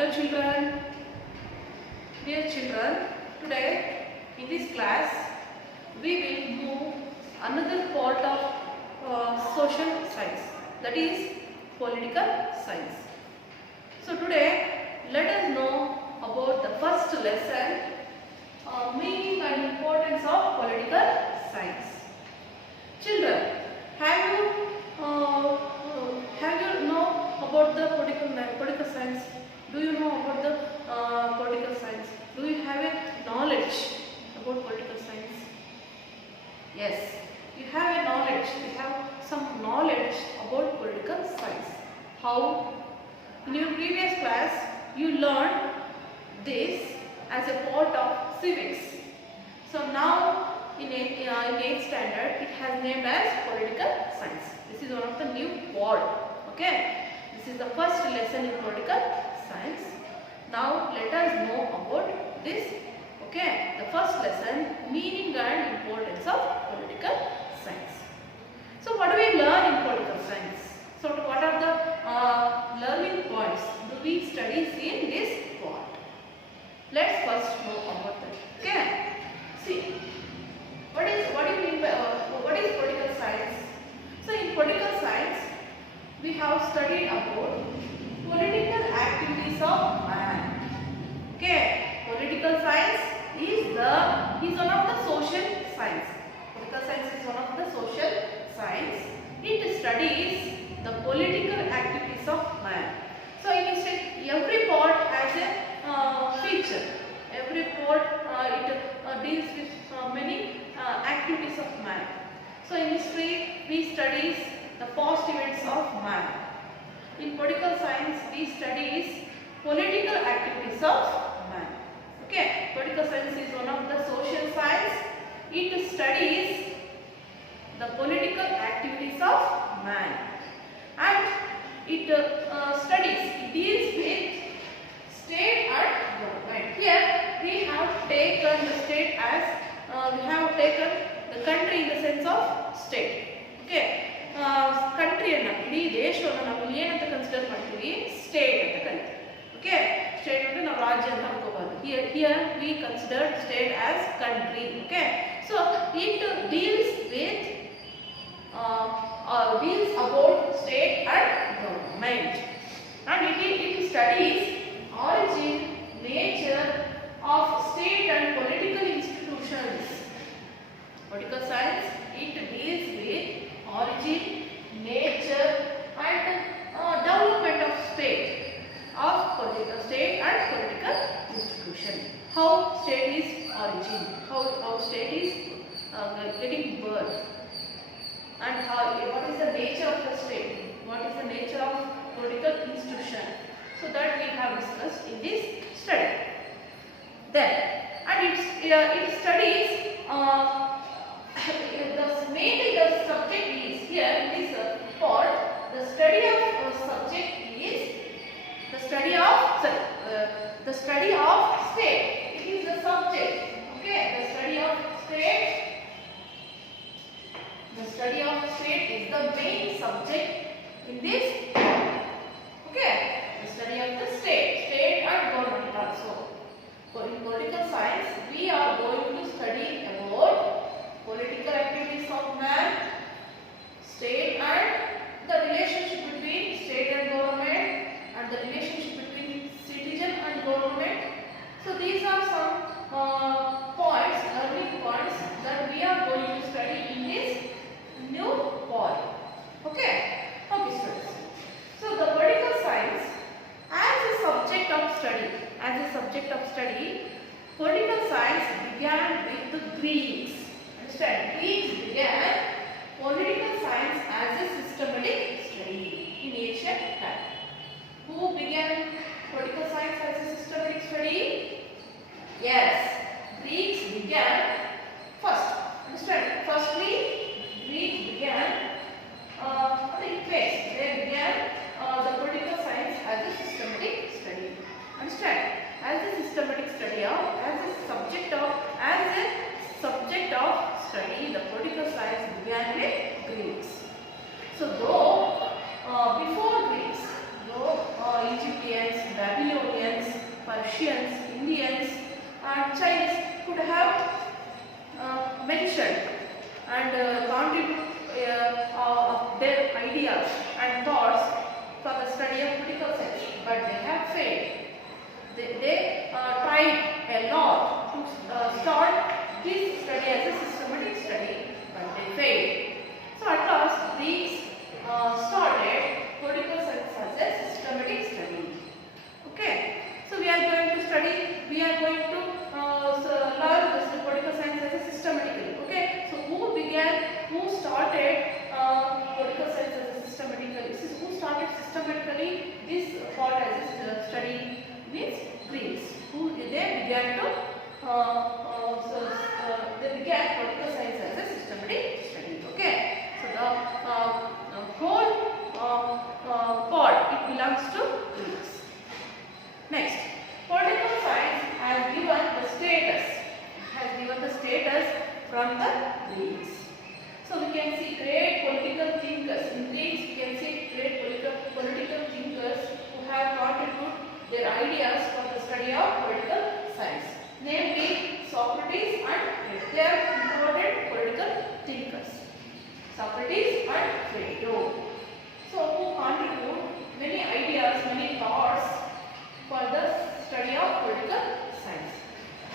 Hello children, dear children, today in this class we will move another part of social science, that is political science. So today let us know about the first lesson, meaning and importance of political science. Children, have you know about the political science? Do you know about the political science? Do you have a knowledge about political science? Yes, you have a knowledge. You have some knowledge about political science. How? In your previous class, you learned this as a part of civics. So now in 8th standard, it has named as political science. This is one of the new word. Okay. This is the first lesson in political science. Now let us know about this. Okay. The first lesson, meaning and importance of political science. So what do we learn in political science? So what are the learning points do we study in this part? Let's first know about that. Okay. See. What do you mean by what is political science? So in political science, we have studied about political activities of man. Okay, political science is one of the social science. Political science is one of the social science. It studies the political activities of man. So in history, every part has a feature. Every part it deals with many activities of man. So in history, we studies the past events of man. In political science, we studies political activities of man. Okay, political science is one of the social science. It studies the political activities of man, and it deals with state and government. Here we have taken the state as we have taken the country in the sense of state. Okay, country and idee ದೇಶವನ್ನು ನಾವು ಏನಂತ consider ಮಾಡ್ತೀವಿ? State ಅಂತ ಕರೀತೀವಿ. Okay, state ಅಂದ್ರೆ ನಾವು ರಾಜ್ಯ ಅಂತ ಅನ್ಕೋಬಾರ್ದು. Here we consider state as country. Okay, so it deals about state and government, and it studies origin, nature of state and political institutions. Political science, it deals with origin, nature and development of state and political institution. How state is origin, how state is getting birth, and what is the nature of the state, what is the nature of political institution. So that we have discussed in this study. Then, and it studies mainly the subject is here in this part. The study of subject is the study of state. It is the subject. Okay, the study of state. The study of state is the main subject in this part. Okay, the study of the state and government also. So in political science, we are going to study about political activities of man, state, and the relationship between state and government, and the relationship between citizen and government. So these are some learning points that we are going to study in this new part. Okay, students. So the political science as a subject of study, political science began with the Greeks. Understand? Greeks began political science as a systematic study in ancient time. Who began political science as a systematic study? Yes, Greeks began first. Understand? Firstly, Greeks began they began the political science as a systematic study. Understand? As a systematic study as a subject of study, the political science began with Greeks. So though before Greeks, Egyptians, Babylonians, Persians, Indians and Chinese could have mentioned and contribute of their ideas and thoughts for the study of political science, but they have failed. They tried a lot to start this study as a systematic study, but they failed. So at last, these started political science as a systematic study. Okay. So we are going to learn this political science as a systematically. Okay. So who started political science as a systematically? Who started systematically this part as a study means Greeks. They began political science as a systematic study. Okay. So the whole part it belongs to Greeks. Next, political science has given the status. It has given the status from the Greeks. So we can see great political thinkers. In Greeks, we can see great political thinkers who have contributed their ideas for the study of political science. Namely, Socrates and Plato. They are important political thinkers. Socrates and Plato. So who contribute many ideas, many thoughts for the study of political science.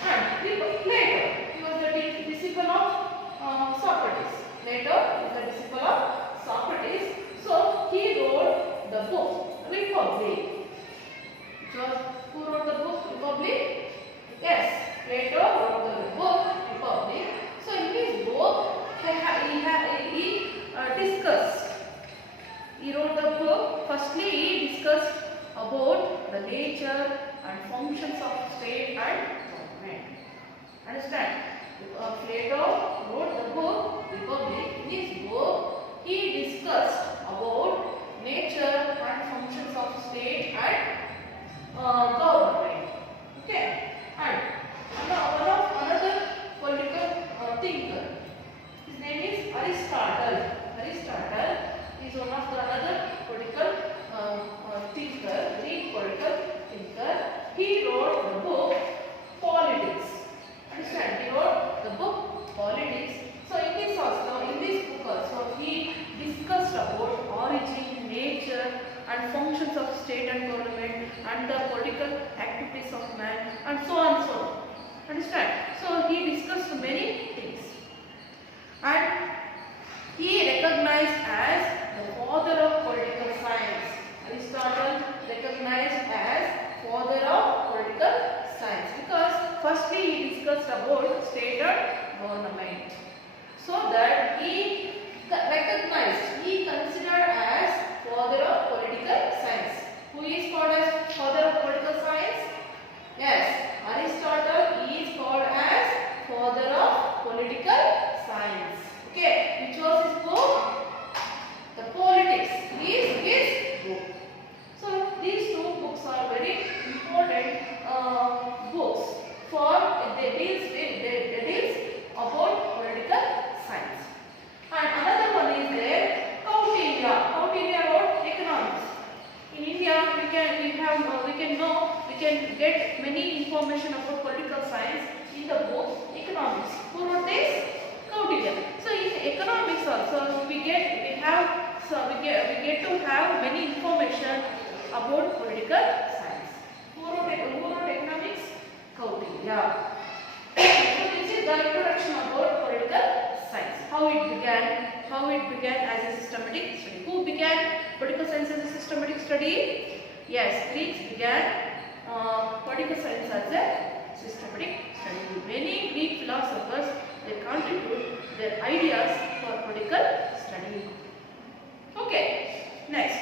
And Plato, he was the disciple of Socrates. Plato is the disciple of Socrates. So he wrote the book Republic. Who wrote the book Republic? Yes, Plato wrote the book Republic. So in his book, he discussed. He wrote the book. Firstly, he discussed about the nature and functions of state and government. Understand? Plato wrote the book Republic. In his book, he discussed about nature and functions of state and government. Okay. And another political thinker. His name is Aristotle. Aristotle is one of the another political thinker, Greek political thinker. He wrote the book Politics. Understand? He wrote the book Politics. So in this book also, he discussed about origin, nature, and functions of state and government, and the political activities of man, and so on and so on. Understand? So he discussed many things, and he recognized as the father of political science. Aristotle recognized as father of political science because firstly he discussed about state and government. So that he recognized, he considered as father of political science. Who is called as father of political science? Yes, Aristotle is called as father of political science. Okay, which was his book? The Politics is his book. So these two books are very important books for they deals about political science. And another one is there, Kautilya. Kautilya wrote economics. In India, we can get many information about political science in the book Economics. Who wrote this? Kautilya. So in economics also we get to have many information about political science. Who wrote economics? Kautilya. So this is the introduction about political science. How it began as a systematic study. Who began political science as a systematic study? Yes, Greeks began political science as a systematic study. Many Greek philosophers they contribute their ideas for political study. Okay, next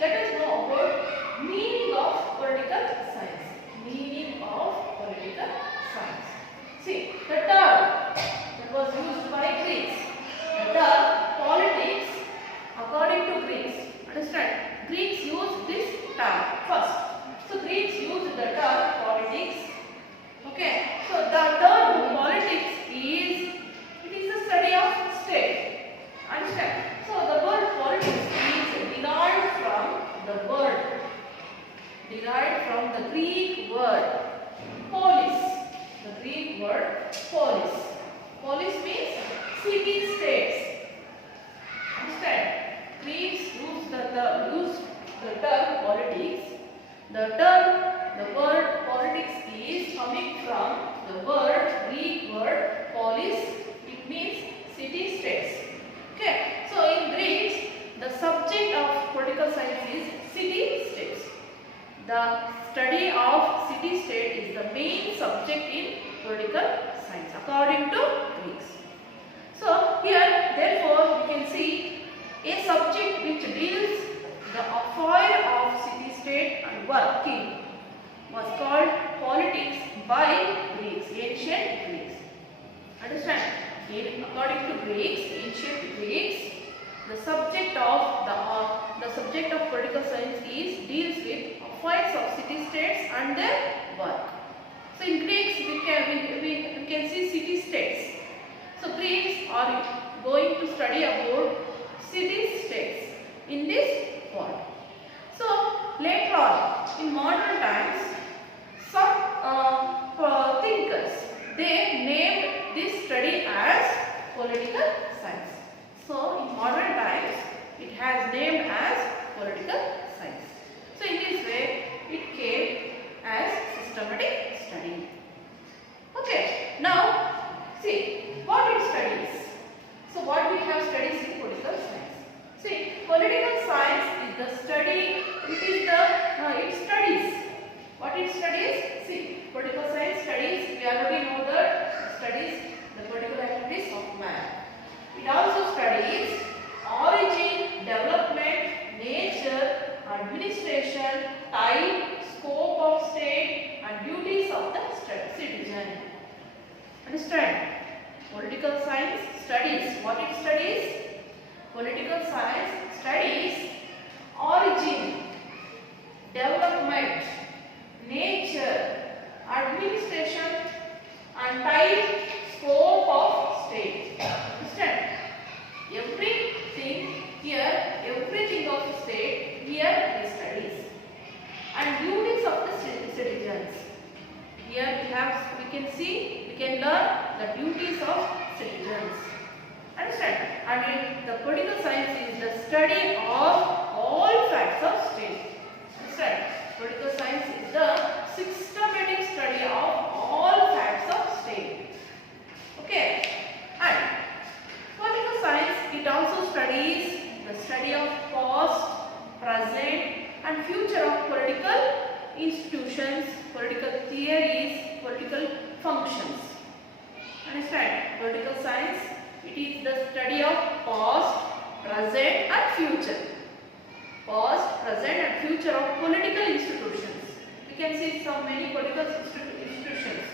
let us know about meaning of political science. Meaning of political science. See, the term that was used by Greeks. The term politics, according to Greeks, understand? Greeks used this term first. So Greeks used the term politics. Okay, so the term politics is the study of state. Understand? So the word politics is derived from the word derived from the Greek word polis. The Greek word polis. Polis means city states. Understand? Greeks use the term politics. The word politics is coming from the Greek word polis. It means city states. Okay. So in Greece, the subject of political science is city states. The study of city state is the main subject in political science according to Greeks. So here, therefore, you can see a subject which deals the affair of city state and working was called politics by Greeks, ancient Greeks. Understand? According to Greeks, ancient Greeks, the subject of political science deals with affairs of city states and their work. So in Greeks, we can see city states. So Greeks are going to study about city states in this world. So later on, in modern times, some thinkers, they named this study as political science. So in modern times, it has named as political science. So in this way, it came as systematic study. Okay, now see what it studies. So what we have studies in political science. See, political science is the study, it studies. What it studies? See, political science studies, we already know that it studies the political activities of man. It also studies origin, development, nature, administration, type, scope of state and duties of the citizen. Understand? Political science studies. What it studies? Political science studies origin, development, nature, administration and type, scope of state. Understand? Everything of the state here is studies. And duties of the citizens. Here we can learn the duties of citizens. Understand? And the political science is the study of all facts of state. Understand? Political science is the systematic study of all facts of state. Okay? And political science, it also studies the study of past, present and future of political institutions, political theories, political functions. Understand? Political science, it is the study of past, present and future. Past, present and future of political institutions. We can see so many political institutions.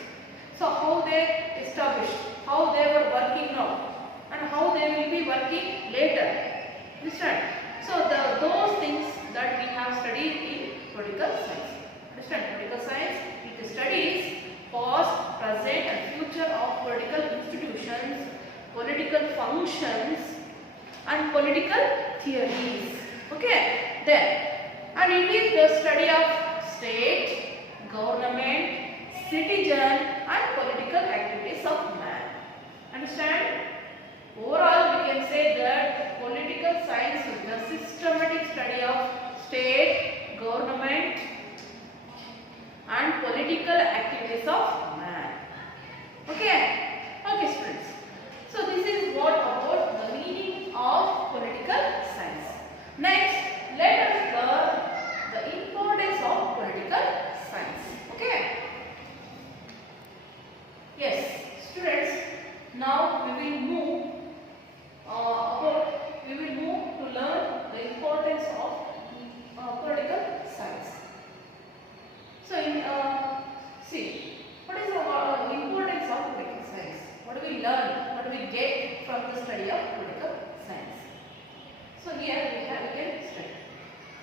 So how they established, how they were working now and how they will be working later. Understand? So those things that we have studied in political science. Understand? Political science, it studies past, present and future of political institutions, political functions and political theories. Okay? Then, and it is the study of state, government, citizen and political activities of man. Understand? Overall, we can say that political science is the systematic study of state, government and political activities of man. Okay? Okay, students. So this is what about the meaning of political science. Next, let us learn the importance of political science. Okay? Yes, students. Now we will move to learn the importance of political science. So, see, what is the importance of political science? What do we learn? What do we get from the study of political science? So here we can study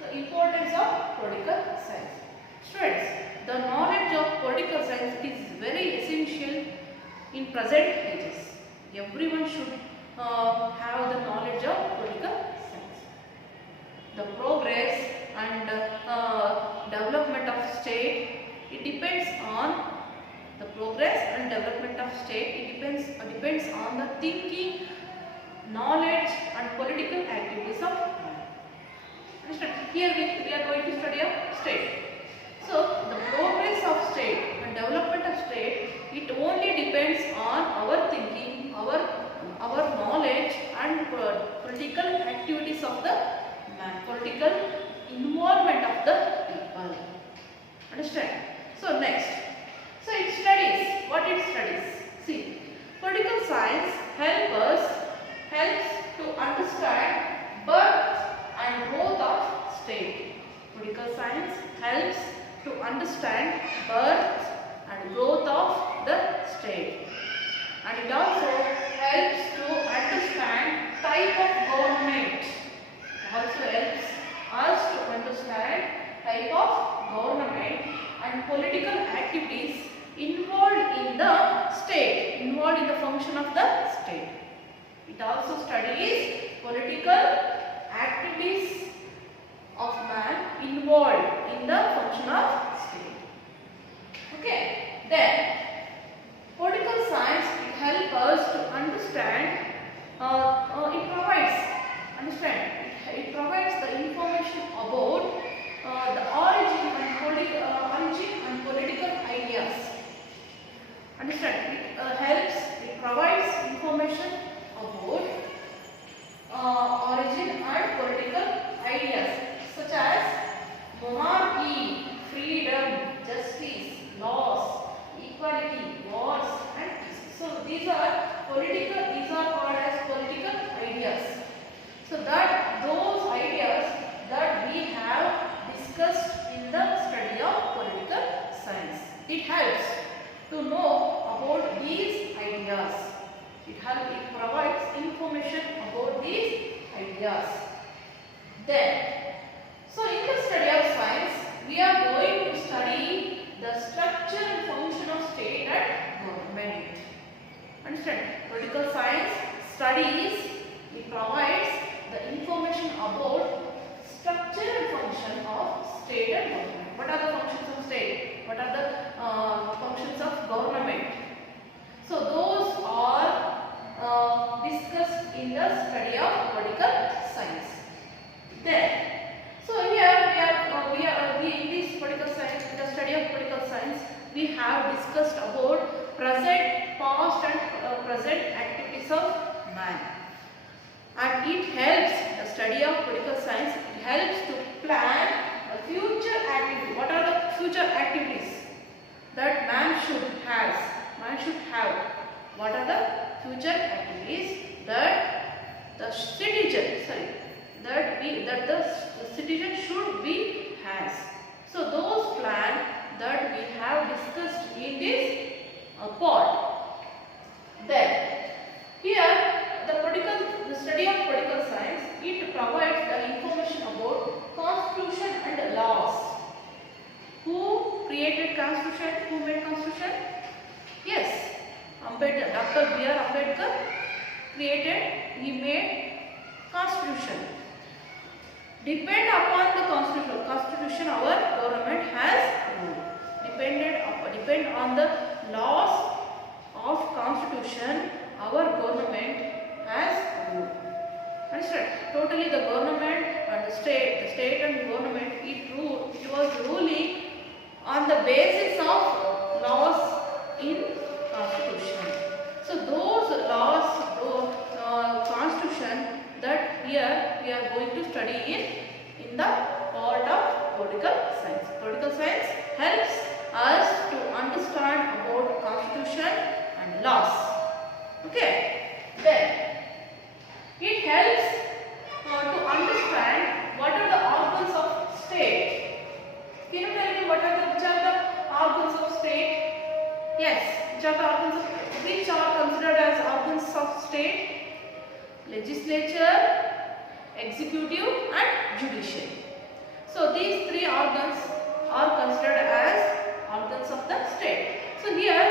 the importance of political science. Students, the knowledge of political science is very essential in present ages. Everyone should have the knowledge of political science. The progress and development of state, it depends on the progress and development of state. It depends on the thinking, knowledge and political activities of man. Understand? Here we are going to study of state. So the progress of state and development of state, it only depends on our thinking, our knowledge and political activities of the man, political involvement of the people. Understand? So next, so it studies. What it studies? See, political science helps to understand birth and growth of state. Political science helps to understand birth and growth of the state, and it also helps to understand type of government. Also helps us to understand type of government and political activities involved in the state, involved in the function of the state. It also studies political activities of man involved in the function of state. Okay, then political science, it helps us to understand, it provides the information about the origin and political ideas. Understand? It provides information about origin and political ideas such as monarchy, freedom, justice, laws, equality, wars and peace. So these are called as political ideas. So that those ideas that we have discussed in the study of political science, it helps to know about these ideas. It provides information about these ideas. Then, so in the study of science, we are going to study the structure and function of state and government. Understand? Political science studies, it provides the information about structure and function of state and government. What are the functions of state? What are the functions of government? So those are discussed in the study of political science. Then, so here we in this political science, the study of political science, we have discussed about present, past and present activities of man. And it helps, the study of political science, it helps to plan a future activity. What are the future activities that man should have? What are the future activities that the citizen should be has? So those plans that we have discussed in this part. Then here the study of political science, it provides the information about constitution and laws. Who created constitution? Who made constitution? Yes, Dr. B.R. Ambedkar he made constitution. Depend upon the constitution our government has ruled. Depend on the laws of constitution our government has ruled. Understand? Totally the government and the state and government, it was ruling on the basis of laws in constitution. So those laws, constitution, that here we are going to study in the part of political science. Political science helps us to understand about constitution and laws. Okay. Then it helps to understand what are the organs of state. Can you tell me which are the organs of state? Yes, which are considered as organs of state? Legislature, executive and judiciary. So these three organs are considered as organs of the state. So here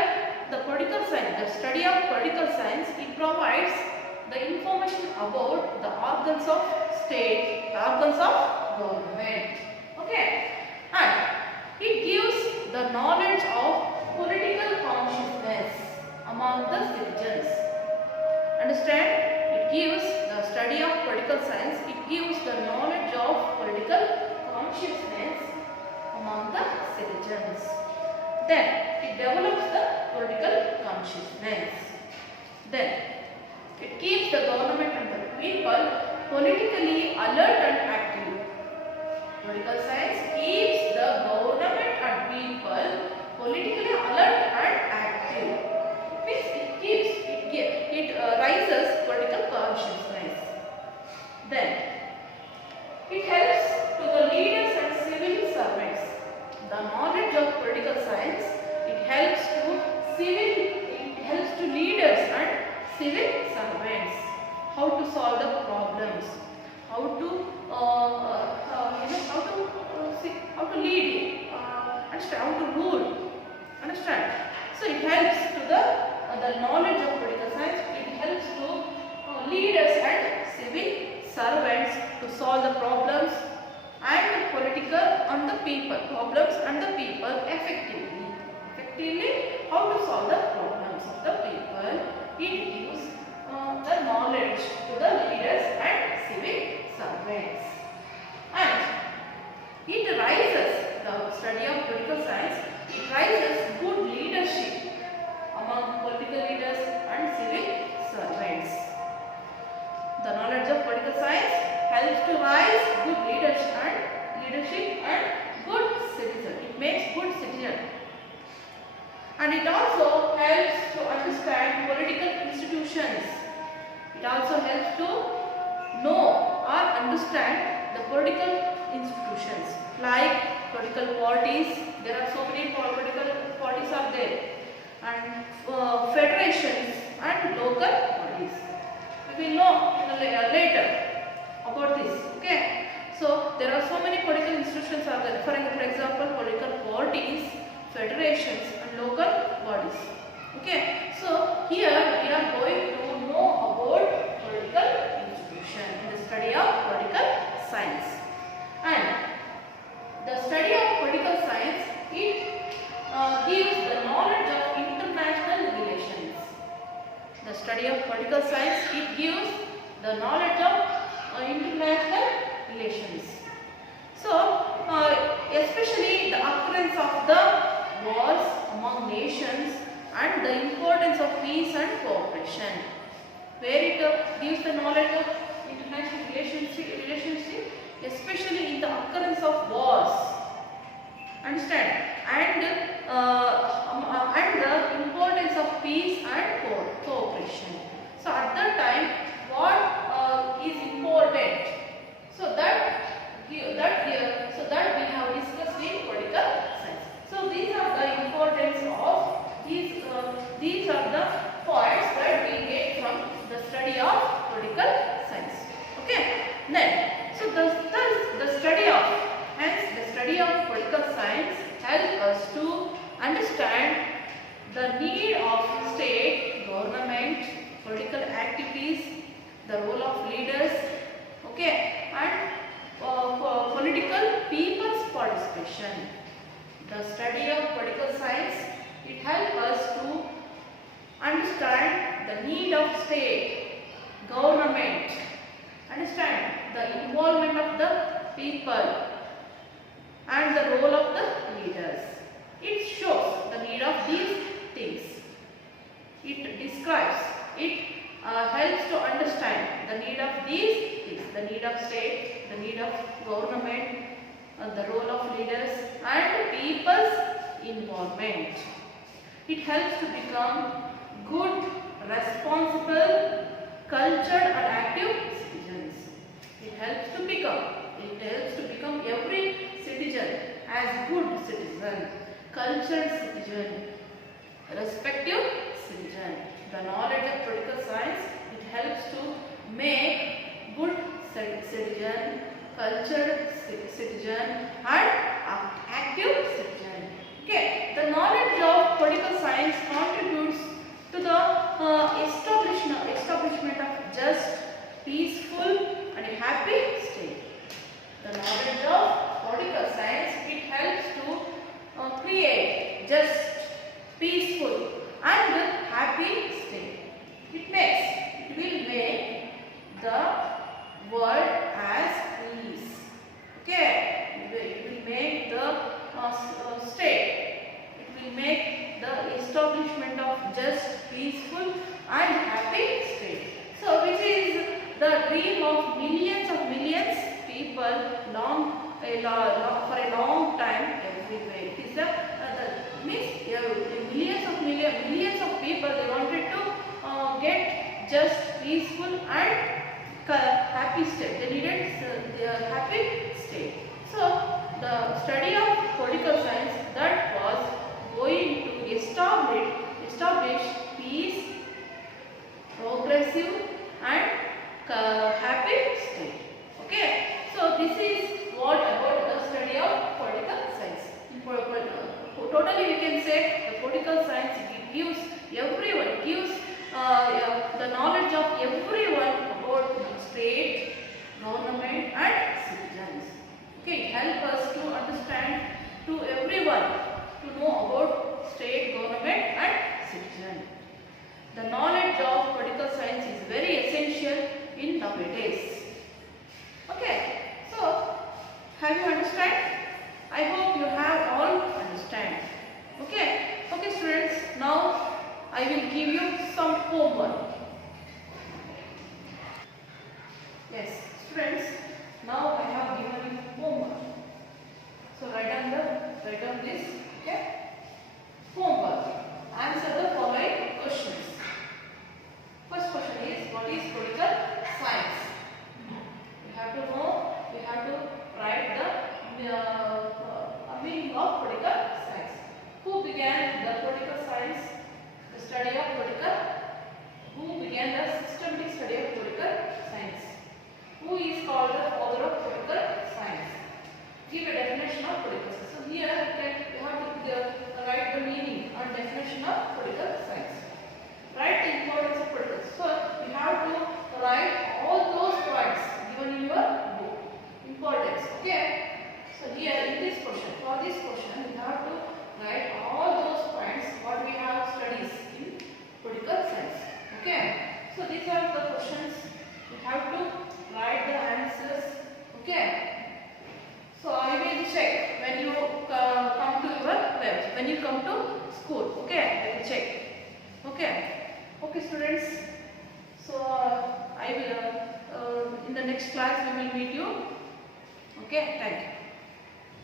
the political science, the study of political science, it provides the information about the organs of state, the organs of government. Okay, and it the knowledge of political consciousness among the citizens. Understand? It gives the study of political science. It gives the knowledge of political consciousness among the citizens. Then it develops the political consciousness. Then it keeps the government and the people politically alert and active. Political science keeps the government and people politically alert and active. Means it raises political consciousness. Then it helps to the leaders and civil servants. The knowledge of political science, it helps to leaders and civil servants how to solve the problems, how to how to lead, understand, how to rule, understand. So it helps to the knowledge of political science. It helps to leaders and civil servants to solve the problems and political and the people problems and the people effectively how to solve the problems of the people. It gives the knowledge to the leaders and civil servants, and it raises the study of political science. It raises good leadership among political leaders and civil servants. The knowledge of political science helps to rise good leadership and good citizen. It makes good citizen. And it also helps to understand political institutions. It also helps to know or understand the political institutions like political parties. There are so many political parties are there, and federations and local bodies. We will know later about this. Okay. So there are so many political institutions are there. For example, political parties, federations, and local bodies. Okay. So here we are going to know about political institution in the study of political science. And the study of political science, it gives the knowledge of international relations. The study of political science, it gives the knowledge of international relations. So, especially the occurrence of the wars among nations and the importance of peace and cooperation, where it gives the knowledge of international relationship, especially in the occurrence of wars. Understand? And the importance of peace and cooperation. So at that time, what is important? So that we have discussed in political science. So these are the importance of these are the points that we get from the study of political science. Okay. Then, so the study of political science helps us to understand the need of state, government, political activities, the role of leaders, okay, and political people's participation. The study of political science, it helps us to understand the need of state, government, understand the involvement of the people and the role of the leaders. It shows the need of these things. It describes, it helps to understand the need of these things, the need of state, the need of government, the role of leaders and people's involvement. It helps to become good, responsible, cultured and active citizens. It helps to become every citizen as good citizen, cultured citizen, respective citizen. The knowledge of political science, it helps to make good citizen, cultured citizen and active citizen. Okay, the knowledge of political science contributes to the establishment of just, peaceful and happy state. The knowledge of political science, it helps to create just peaceful and happy state. It will make the world as peace. Okay, it will make the state. It will make the establishment of just peaceful and happy state. So, which is the dream of millions people for a long time everywhere. It is the millions of people, they wanted to get just peaceful and happy state. They needed their happy state. So the study of political science that was going to establish peace, progressive and happy state. Okay. So this is what about the study of political science. Totally we can say the political science gives everyone, the knowledge of everyone about state, government and citizens. Okay, it helps us to understand to everyone to know about state, government and citizen. The knowledge of political science is very essential in nowadays. Okay, so have you understand? I hope you have all understand. Okay, students. Now I will give you some homework. Yes, students. Now I have given you homework. So write down this. Okay. Homework. Answer the following questions. First question is, what is political science? We have to know. We have to write the meaning of political science. Who began the political science? The study of political. Who began the systematic study of political science? Who is called the father of political science? Give a definition of political science. So here you have to write the meaning or definition of political science. Write the importance of political science. So you have to write all those points given in your book. Importance. Okay. So here in this question, for this question, you have to write all those points what we have studies in political science. Okay. So these are the questions. You have to write the answers. Okay. So I will check when you come to your web, when you come to school. Okay. I will check. Okay. Okay, students. So I will in the next class we will meet you. Okay. Thank you.